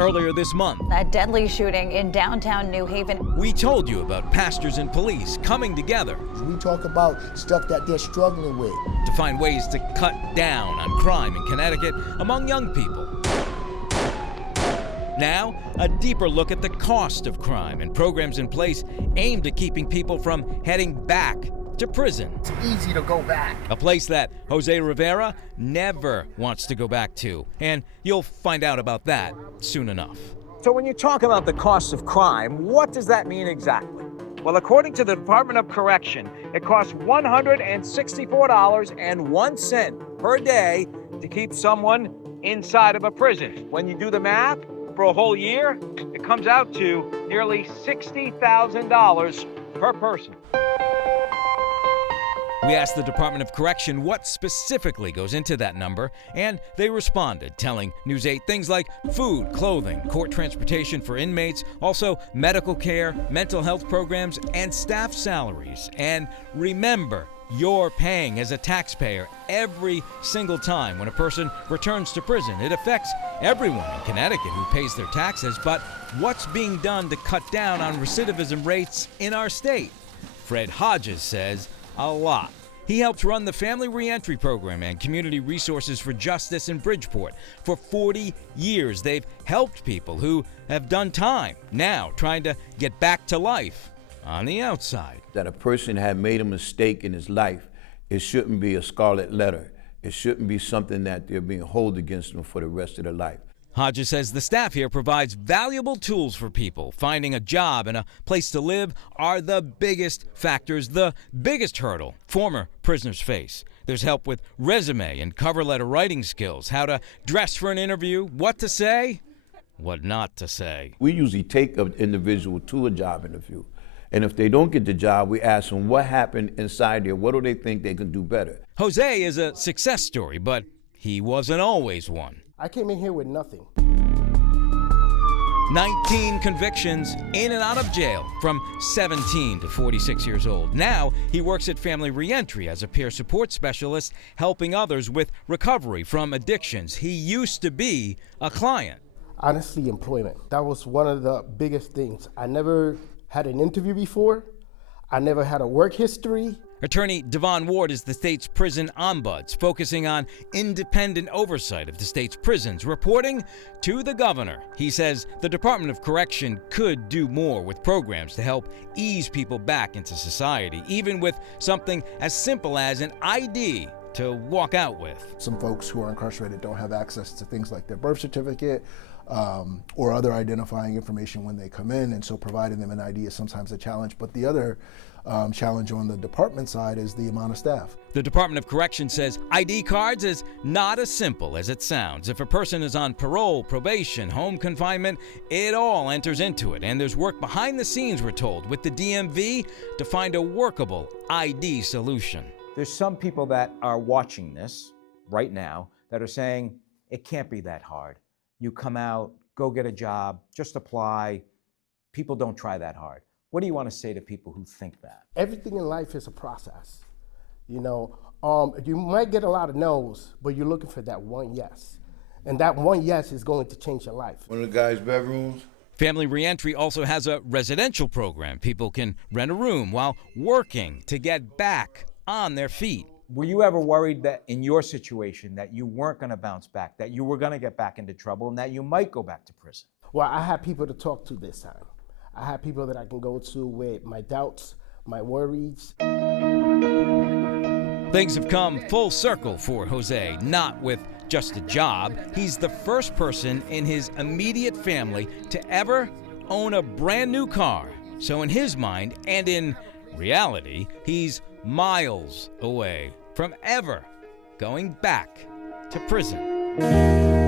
earlier this month. That deadly shooting in downtown New Haven. We told you about pastors and police coming together. We talk about stuff that they're struggling with. To find ways to cut down on crime in Connecticut among young people. Now, a deeper look at the cost of crime and programs in place aimed at keeping people from heading back to prison. It's easy to go back. A place that Jose Rivera never wants to go back to. And you'll find out about that soon enough. So when you talk about the cost of crime, what does that mean exactly? Well, according to the Department of Correction, it costs $164.01 per day to keep someone inside of a prison. When you do the math, for a whole year, it comes out to nearly $60,000 per person. We asked the Department of Correction what specifically goes into that number, and they responded, telling News 8 things like food, clothing, court transportation for inmates, also medical care, mental health programs, and staff salaries. And remember, you're paying as a taxpayer every single time when a person returns to prison. It affects everyone in Connecticut who pays their taxes, but what's being done to cut down on recidivism rates in our state? Fred Hodges says a lot. He helped run the Family Reentry Program and Community Resources for Justice in Bridgeport. For 40 years, they've helped people who have done time, now trying to get back to life on the outside. That a person had made a mistake in his life, it shouldn't be a scarlet letter. It shouldn't be something that they're being held against them for the rest of their life. Hodges says the staff here provides valuable tools for people. Finding a job and a place to live are the biggest factors, the biggest hurdle former prisoners face. There's help with resume and cover letter writing skills, how to dress for an interview, what to say, what not to say. We usually take an individual to a job interview. And if they don't get the job, we ask them what happened inside there. What do they think they can do better? Jose is a success story, but he wasn't always one. I came in here with nothing. 19 convictions, in and out of jail, from 17 to 46 years old. Now he works at Family Reentry as a peer support specialist, helping others with recovery from addictions. He used to be a client. Honestly, employment. That was one of the biggest things. I never had an interview before. I never had a work history. Attorney Devon Ward is the state's prison ombuds, focusing on independent oversight of the state's prisons, reporting to the governor. He says the Department of Correction could do more with programs to help ease people back into society, even with something as simple as an ID to walk out with. Some folks who are incarcerated don't have access to things like their birth certificate or other identifying information when they come in, and so providing them an ID is sometimes a challenge. But the other challenge on the department side is the amount of staff. The Department of Correction says ID cards is not as simple as it sounds. If a person is on parole, probation, home confinement, it all enters into it. And there's work behind the scenes, we're told, with the DMV to find a workable ID solution. There's some people that are watching this right now that are saying, it can't be that hard. You come out, go get a job, just apply. People don't try that hard. What do you want to say to people who think that? Everything in life is a process. You know, you might get a lot of no's, but you're looking for that one yes. And that one yes is going to change your life. One of the guys' bedrooms. Family Reentry also has a residential program. People can rent a room while working to get back on their feet. Were you ever worried that in your situation that you weren't going to bounce back, that you were going to get back into trouble, and that you might go back to prison? Well, I have people to talk to this time. I have people that I can go to with my doubts, my worries. Things have come full circle for Jose, not with just a job. He's the first person in his immediate family to ever own a brand new car. So in his mind, and in reality, he's miles away from ever going back to prison.